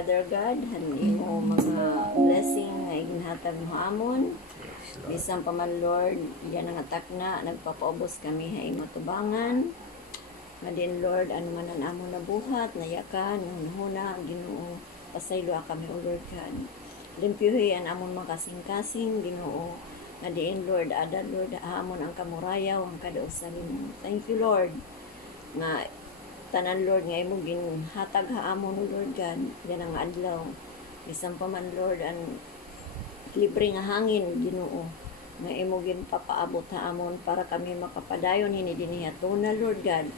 Father God, imo mga blessing nga ginhatag mo amon. Bisan pa man Lord, yan ang atak na, nagpapaubos kami ha imo tubangan. Nga din Lord, ano man ang amon na buhat, nayakan, huna, Ginoo, pasaylo kami o Lord God. Limpyuhi ang amon mga kasing-kasing, Ginoo. Nga din Lord, ada Lord, amon ang kamurayaw, ang kadausalin. Thank you Lord, nga tanan Lord nga imo ginhatag haamon o Lord God, yan ang adlaw. Bisan pa man Lord, ang libre nga hangin Ginoo nga imo ginpapaabot haamon para kami makapadayon hini dinhi hatuna Lord God.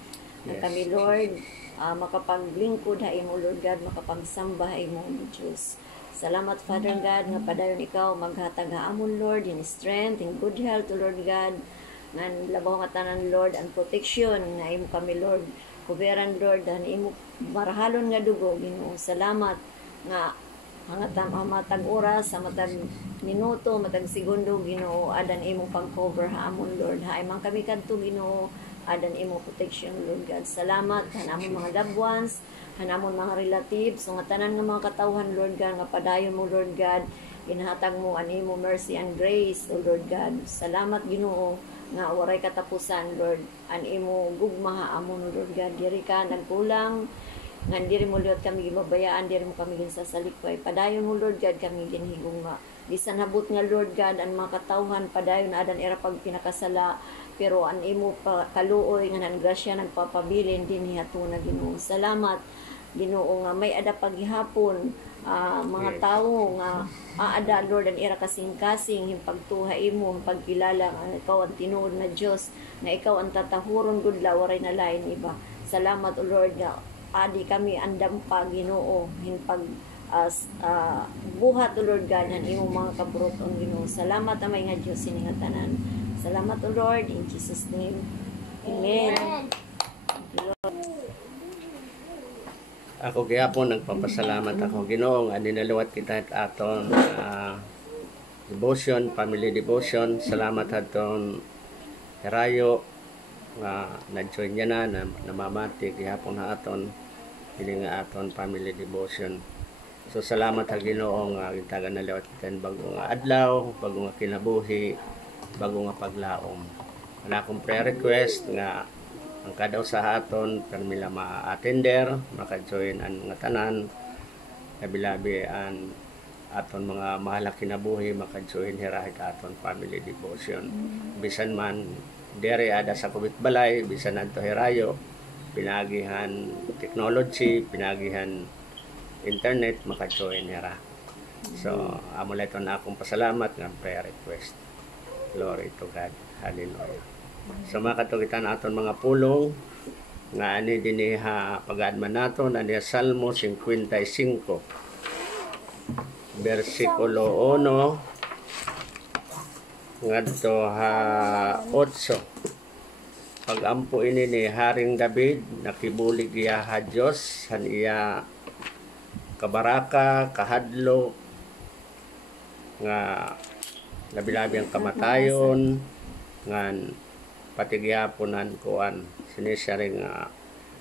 Nga kami Lord makapaglingkod ha imo Lord God, makapagsamba ha imo Diyos. Salamat Father God nga padayon ikaw maghatag haamon Lord in strength, in good health o Lord God. Nga labaw nga tanan Lord ang protection nga imo kami Lord kuberan Lord, dan imo marahalon nga dugo Ginoo. Salamat nga matag oras, matag minuto, matag segundo Ginoo, adan imo pag-cover haamon Lord. Haimang kami kadto Ginoo, adan imo protection Lord God. Salamat hanamon mga loved ones, hanamon mga relatives, nga tanan nga mga katawhan Lord God, nga padayon mo Lord God, ginhatag mo an imo mercy and grace o Lord God. Salamat Ginoo nga waray katapusan Lord, an imo gugma haamon Lord God. Diri ka nagkulang, nga diri mo Lord kami gibabayaan, diri mo kami ginsasalikoy. Padayon mo Lord God kami ginhigugma. Bisan habot nga Lord God ang mga katawhan padayon adan era pag pinakasala, pero an imo kaluoy nga nan grasya nagpapabilin dinhi hatuna Ginoo. Salamat Ginoo nga may ada paghihapon mga tao nga aada Lord ang ira kasing-kasing himpagtuha imo, pagkilala nga ikaw ang tinuod na Dios, nga ikaw ang tatahuron gudla waray na lain iba. Salamat o Lord nga adi kami andam pa Ginoo himpag buhat o Lord God ng imo mga kaburoton Ginoo. Salamat amay nga Dios ini nga tanan. Salamat o Lord in Jesus name. Amen. Ako gihapon nagpapasalamat ako Ginoo nga dinalawat kita aton devotion, family devotion. Salamat aton Herayo nga nag-join niya na namamati gihapon na aton ini nga aton family devotion. So salamat ha Ginoo nga gintagan nalawat kita bago nga adlaw, bago nga kinabuhi, bago nga paglaom. Ana akong prayer request nga ang kadaw sa aton permila ma-attender, maka-join ang mga tanan, kabilabi ang aton mga mahalaki na buhi, maka-join hirahit aton family devotion. Bisan man, dere ada sa kubit balay, bisan adto hirayo, pinagihan technology, pinagihan internet, maka-join hira. So, amulay ito na akong pasalamat ng prayer request. Glory to God. Hallelujah. So makatugitan aton mga pulong nga ani dinhi pag-adman naton ani Salmo 55 versikulo 1 ngadto 8. Pagampo ini ni Haring David, nakibulig iya ha Dios han iya kabaraka kahadlo nga labi-labi ang kamatayon ngan patigyaponan kuan sinisyaring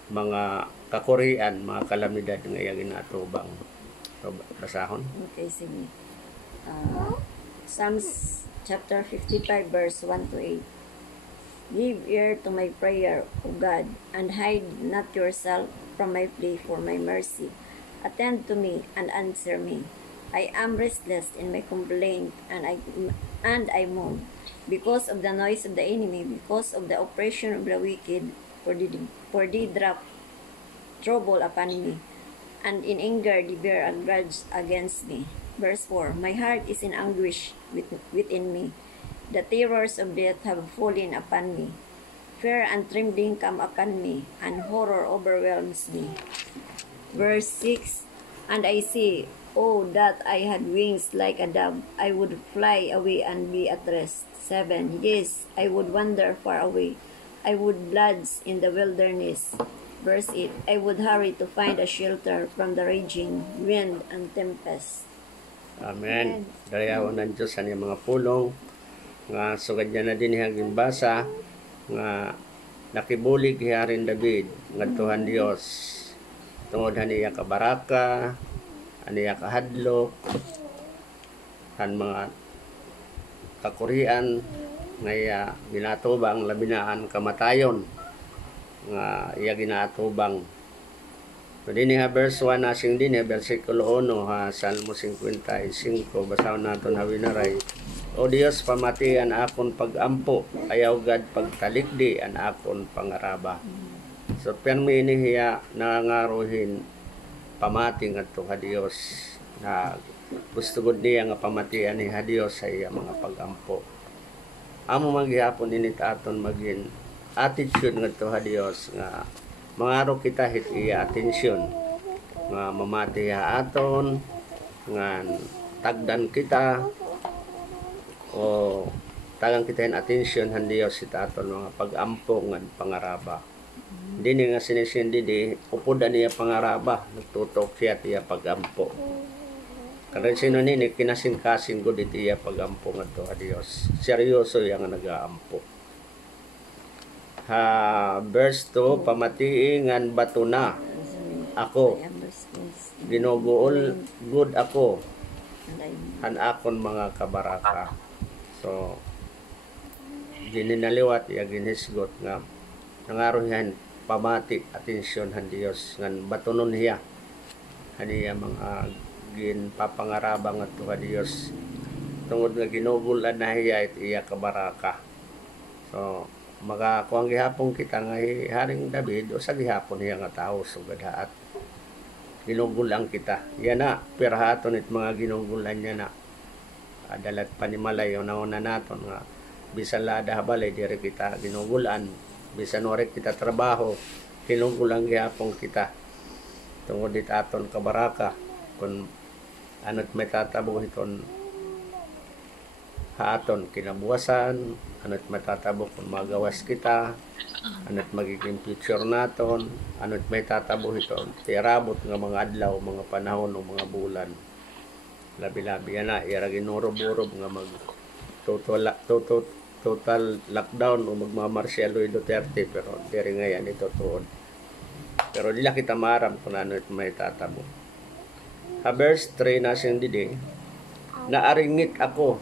mga kakurian, mga kalamidad nga iya ginatubang. So, basahon. Okay, sige. Psalms chapter 55 verse 1 to 8. Give ear to my prayer, O God, and hide not yourself from my plea for my mercy. Attend to me and answer me. I am restless in my complaint, and I moan because of the noise of the enemy, because of the oppression of the wicked, for they drop trouble upon me, and in anger they bear a grudge against me. Verse 4. My heart is in anguish within me. The terrors of death have fallen upon me. Fear and trembling come upon me, and horror overwhelms me. Verse 6. And I say, oh, that I had wings like a dove, I would fly away and be at rest. 7. Yes, I would wander far away. I would lodge in the wilderness. Verse 8. I would hurry to find a shelter from the raging wind and tempest. Amen. Dayawan ng Diyos sa mga pulong nga sugad niya na din hanging basa nga nakibulig Haring David nga Tuhan Dios tungod niya kabaraka aniya kahadlok han mga kakurian nga ginatubang labinaan kamatayon nga iya ginatubang. So din ha verse 1 nasing din versikulo 1 ha Salmo 55 basahon naton ha winaray. O Dios pamatian akon pagampo ayaw gad pagtalikdi an akon pangaraba. So permi niya nangangaruhin pamati ngadto ka Dios na gusto gud niya nga pamatian ni ha Dios sa iya mga pagampo. Amo maghihapon init aton magin attitude ngadto ha Dios nga mangaro kita hit iya atensyon nga mamati ha aton nga tagdan kita o tagang kita in atensyon han Dios ita aton mga pagampo nga pangaraba. Dini nga sinisindi di upudan niya pangaraba nagtutok siya tiya pagampo. Karon sino nini kinasing-kasing gud itiya pagampo ngadto ha Dios. Seryoso yang nagaampo. Ha verse 2 pamatii ngan bato na ako ginugool good ako han akon mga kabaraka. So gininaliwat ya ginisgot nga nangaruhan pamati atensyon han Dios ngan batonon hiya haniya mga ginpapangaraba ngadto ka Dios tungod nga ginugulan na hiya it iya kabaraka. So makakuang gihapon kita nga Haring David o sa gihapon niya nga tao sugad haat ginugulang kita yan na pirahaton it mga ginugulan niya na adalat panimalay o nauna naton nga bisan lada habalay dire kita ginugulan bisan orek kita trabaho ginugulang gihapon kita tungod it aton kabaraka kung ano't may tatabo iton haaton kinabuwasan ano't matatabo kung magawas kita ano't magiging future naton ano't may tatabo iton tirabot nga mga adlaw mga panahon o mga bulan labi-labi yan na ira ginurob-urob nga mag total lockdown o magmamarsya Luis Duterte pero diri nga yan ito tuod pero dila kita maram kung ano't may tatabo. Verse 3 na siyang didi naaringit ako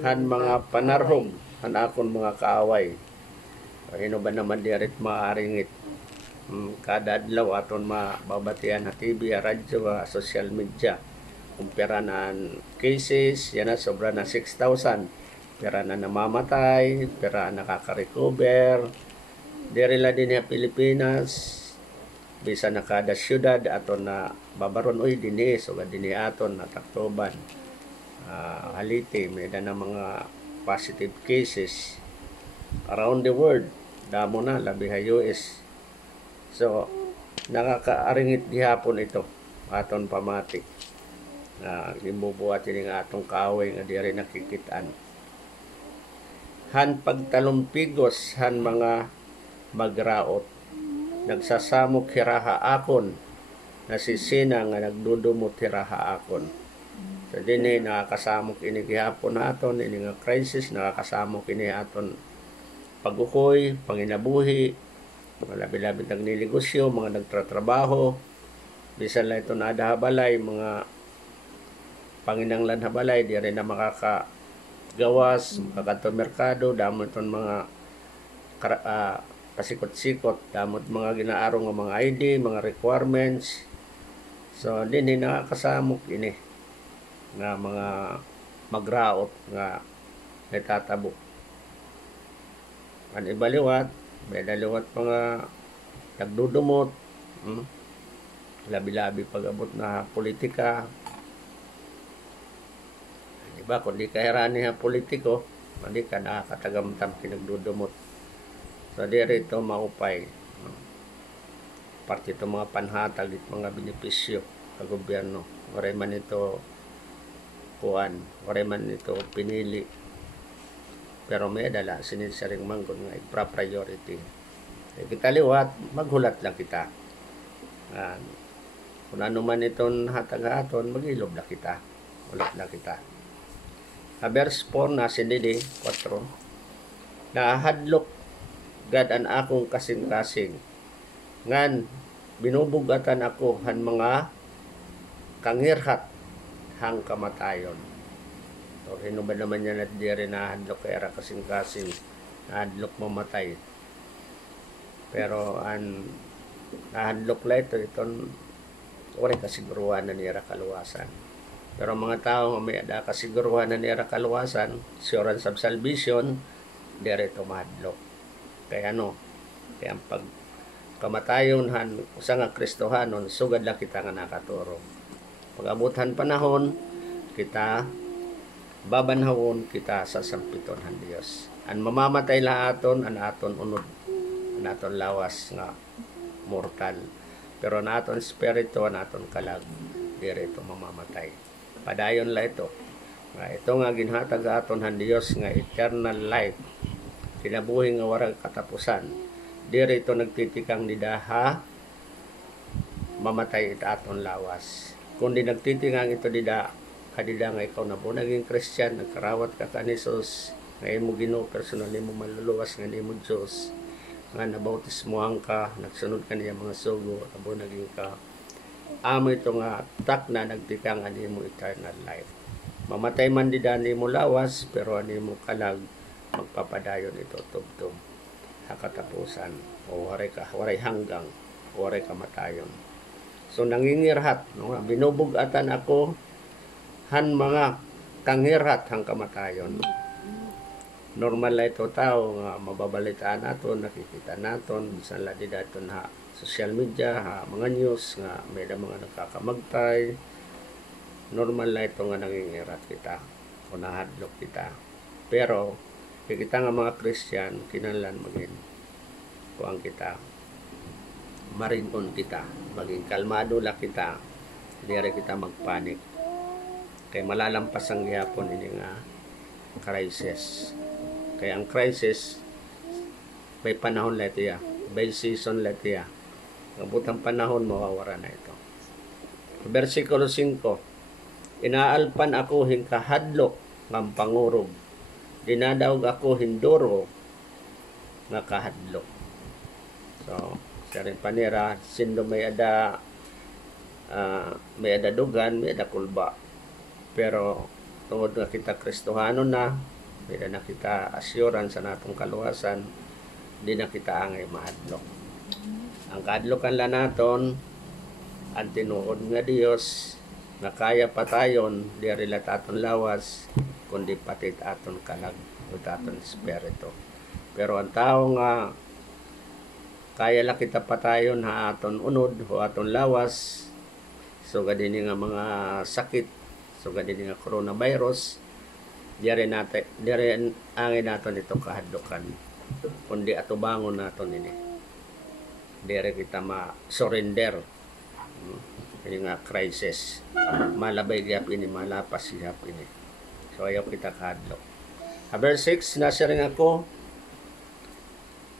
han mga panarhog han akon mga kaaway. Hino ba naman dirit maaringit kada adlaw aton mababatian ha TV, radyo, social media kumpira na cases yan na sobra na 6,000 pira na namamatay pira nakaka-recover diri la din sa Pilipinas bisa na kada syudad aton na babaron oy dinhi so dinhi aton nataktoban halite may na mga positive cases around the world damo na labi ha US. So nakakaaringit gihapon ito aton pamati gimbubuhat ini nga atong kaaway nga diri nakikitaan han pagtalumpigos han mga magraot nagsasamok hiraha akon nasisina nga nagdudumot hiraha akon. So dinhi nakakasamok ini gihapon naton ini nga crisis nakakasamok ini aton pagukoy panginabuhi mga labi-labi nagnilnegosyo mga nagtratrabaho bisan la ito nadahabalay mga panginanglan habalay di rin na makakagawas makakato merkado damot iton mga pasikot-sikot damot mga ginaarong nga mga ID mga requirements. So dinhi nakakasamok ini nga mga magraot nga natatabo an ibaliwat may daliwat mga nagdudumot labi-labi pag-abot na politika diba kung di kahirani ha politiko hindi ka nakakatagamtam kinagdudumot. So dito maupay parte ito mga panhatag at mga benepisyo sa gobyerno oray man ito kuan oray man ito pinili pero may dala sinisaring manggon nga ipra-priority kita liwat maghulat lang kita kung ano man itong hatag-haton mag-ilob na kita ulat na kita. Verse 4 na sindidi 4 na hadlok gad an akong kasing-kasing ngan binubugatan ako han mga kangirhat hang kamatayon. So, hinuba naman niya na di rin nahadlok kay era kasing-kasing nahadlok mamatay. Pero ang nahadlok la iton wala kasiguruhan na nira kaluwasan. Pero mga tao may ada kasiguruhan na nira kaluwasan, assurance of salvation, direto mahadlok. Kaya kaya ang pag kamatayon usa nga Kristohanon, sugad lang kita nga nakaturo. Pag-abutan panahon, kita babanhawon kita sa sampiton han Dios. Ang mamamatay lahaton, an aton unod, an aton lawas nga mortal. Pero an aton spirito, an aton kalag, direto mamamatay. Padayon la ito. Ito nga ginhatag aton han Dios nga eternal life. Kinabuhi nga warag katapusan. Direto nagtitikang nidaha mamatay ita aton lawas. Kundi nagtitingang ito kadida nga ikaw na po naging Christian, nagkarawat ka kanisos, nga imo Ginoo personal mo maluluwas nga nimo Dios, nga nabautismohan ka, nagsunod ka niya mga sugo, abo naging ka amo ito nga tak na nagtikang animo eternal life. Mamatay man dida nimo lawas, pero animo kalag magpapadayon ito tubtub hakatapusan o waray hanggang waray kamatayon. So nangingirhat binubugatan ako han mga kangirhat hang kamatayon. Normal la ito tao nga mababalitaan naton, nakikita naton bisan la di daton ha social media, ha mga news nga may mga nagkakamagtay. Normal la ito nga nangingirhat kita o nahadlok kita. Pero kita nga mga Christian, kinahanglan maging kuang kita, marinon kita, maging kalmado la kita, diri kita magpanik. Kay malalampas ang gihapon ini nga crisis. Kay ang crisis may panahon la ito ya, may season la ito ya. Ngabutang panahon mawawara na ito. Versikulo 5. Inaalpan ako hingkahadlok ng pangurog. Dinadawag ako hinduro nga kahadlok. So, sa rin panira, sindo may ada dugan, may ada kulba. Pero tungod nga kita Kristohanon na, may na kita assurance sa natong kaluwasan, di na kita angay mahadlok. Ang kahadlokan lang naton, ang tinuod nga Dios, na kaya patayon, di rila taton lawas, kundi patit aton kalag o aton espiritu. Pero ang tao nga kaya lang kita patayon ha aton unod o aton lawas, so gadini nga mga sakit, so gadini nga coronavirus, diyan angin naton itong kahadlokan, kundi atubangon naton ini. Diyan kita ma-surrender ini nga crisis, malabay gap ini, malapas gap ini. So ayaw kita kahadlok. Verse 6, nasiring ako,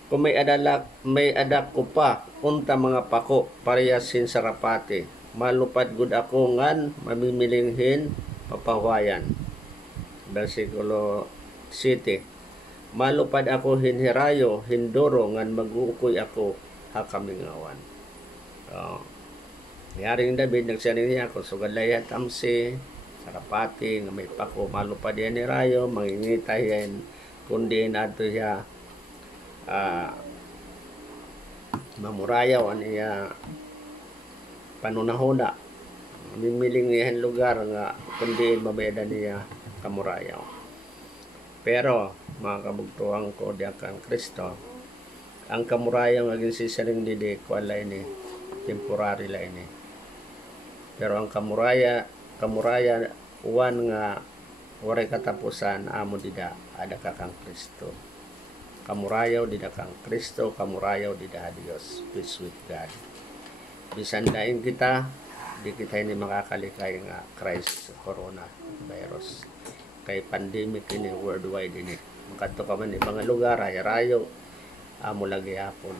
kung may adak ko pa, unta mga pako, parehasin sa rapate, malupad gud ako ngan, mamimilinghin, papawayan. Versikulo 7, malupad ako hinhirayo, hindoro, ngan mag-uukoy ako, hakamingawan. So, yaring David, nagsaring niya ako, sugadlayat amsi, sarapati, nga may pako, malupad yan ni Rayo, mangingitahin, kundi nato siya, mamurayaw, aniya, panunahuna, mimiling niyan lugar, nga kundi mabeda niya, kamurayaw. Pero, mga kabugtuang ko, diyakan Kristo, ang kamurayaw, naging sisaling didi, kuala ini, temporary la ini. Pero ang kamuraya uwan nga waray katapusan amo dida ada ka kang Kristo. Kamurayaw dida kang Kristo, kamurayaw dida Dios. Peace with God. Bisan daing kita, di kita ini makakalikay nga crisis corona virus. Kay pandemic ini worldwide ini. Makadto ka man mga lugar ay rayo amo lagi hapon.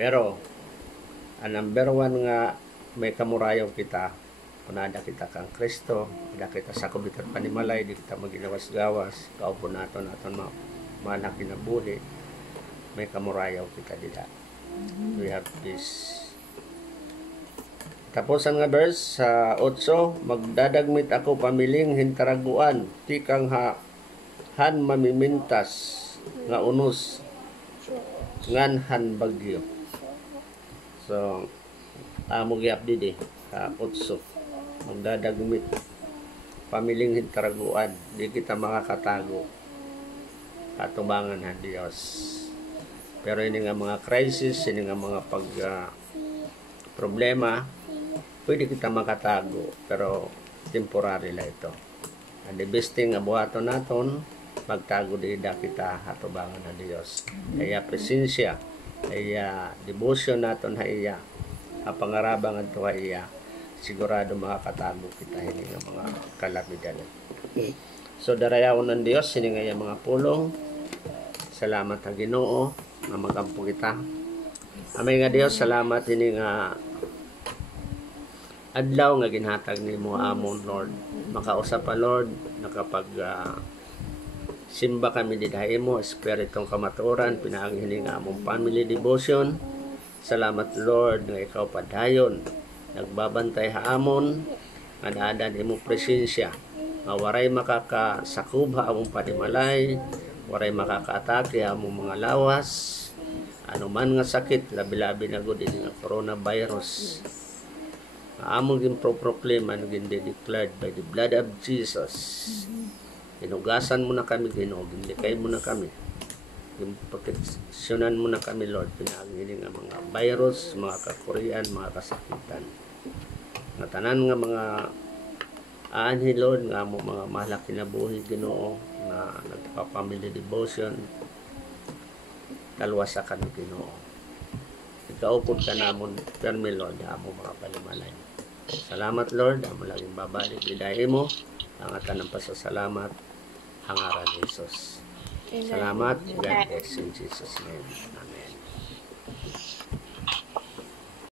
Pero ang number 1 nga may kamurayaw kita, punada kita kang Kristo, ada kita sa kubitan panimalay, di kita maginawas-gawas, kaupo naton manak kinabuhi, may kamurayaw kita dida. We have this Katapusan nga verse sa 8, magdadagmit ako pamiling hintaraguan, tikang han mamimintas nga unos ngan han bagyo. So amo giapdi sa 8, magdadagmit pamiling hintaraguan, di kita makakatago katubangan ng Diyos. Pero ini nga mga crisis, ini nga mga problema, pwede kita makatago, pero temporary lang ito. And the best thing nga buhaton naton, magtago dida kita hatubangan ng Diyos. Kaya presensya, kaya devotion naton haya, pangarabang ito haya, sigurado makakatago kita ini nga mga kalamidan. So darayawon ng Diyos, ini nga mga pulong. Salamat sa Ginoo nga magampo kita. Amay nga Dios, salamat ini nga adlaw nga ginhatag nimo amon Lord. Makausap pa Lord, nakapag simba kami didahi mo, espiritong kamaturan, pinaangin nga among family devotion. Salamat Lord nga ikaw padayon, nagbabantay haamon, nga daadan imo presensya, nga waray makakasakub among panimalay, waray makakaatake among mga lawas, anuman nga sakit, labi-labi na gud nga coronavirus. Among gin-proclaim and gin-declared by the blood of Jesus. Hinugasan mo na kami, Ginoo, ginlikay mo na kami. Proteksyonan mo na kami, Lord, pinaghiling nga mga virus, mga kakurian, mga kasakitan. Nga tanan nga mga aanhi, Lord, nga mo mga malaki na buhi, Ginoo, na nagpa-family devotion, kalwasa kami, Ginoo. Ikaupod ka namon, permi, Lord, amo mga palimalay. Salamat, Lord, amo laging babalik, lidahin mo, ang atan ng pasasalamat, hangaran ni Jesus. Salamat, God bless in Jesus' name. Amen.